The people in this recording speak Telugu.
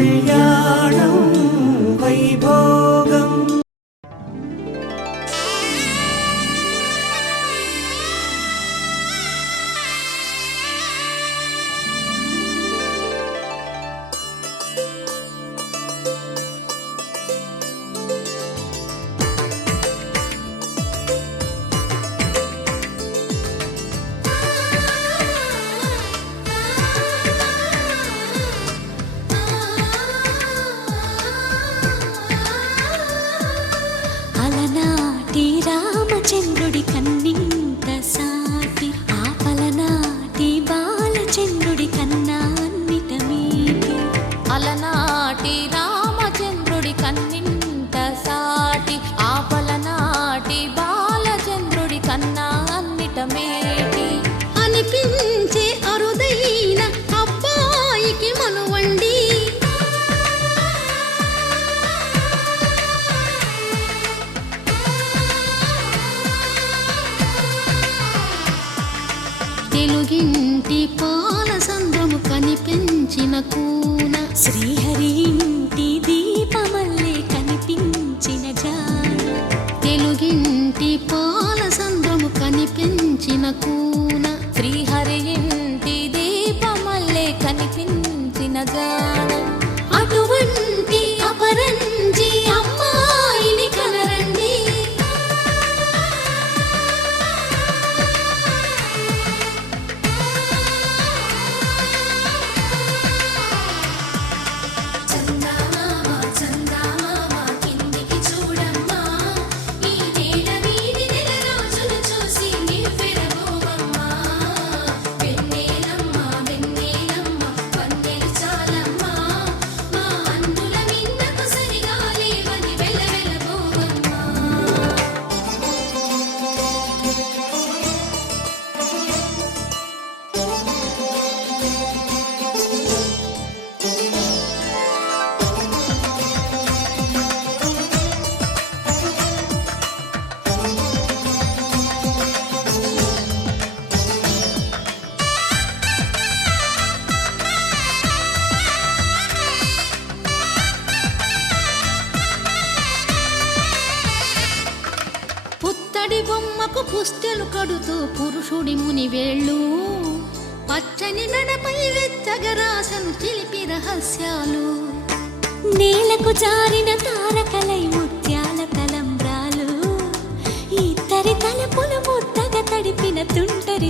కళ్యాణం వైభోగం. అలనాటి రామచంద్రుడి కన్నింత సాటి ఆపలనాటి బాలచంద్రుడి కన్నా అన్నిట మీటి. అలనాటి రామచంద్రుడి కన్నింత సాటి ఆపలనాటి బాలచంద్రుడి కన్నా అన్నిట మేటి. అనిపించే అరుదైన అబ్బాయికి మనువండి తెలుగింటి పాల సంద్రము కనిపించిన కూన శ్రీహరి ఇంటి దీపమల్లే కనిపించిన జాన. తెలుగింటి పాల సంద్రము కనిపించిన కూన శ్రీహరి ఇంటి దీపమల్లే కనిపించిన జాన. అటువంటి అపరంజి అమ్మాయిని కనరండి. చందమామ చందమామ కిందికి చూడమ్మా, ఈ నేల మీది నెల రోజులు చూసి నివ్వెరబోవమ్మా. వెన్నెలమ్మ వెన్నెలమ్మ వన్నెలు చాలమ్మా, మా అందుల మిన్నకు సరిగా లేవని వెలవెలబోవమ్మా. పుత్తడి బొమ్మకు పుస్తెలు కడుతూ పురుషుడి ముని వేళ్ళు, పచ్చని మెడపై వెచ్చగరాసను చిలిపి రహస్యాలు. నేలకు జారిన తారకలై ముత్యాల తలంబ్రాలు, ఇద్దరి తలపులు ముద్దగా తడిపిన తుంటరి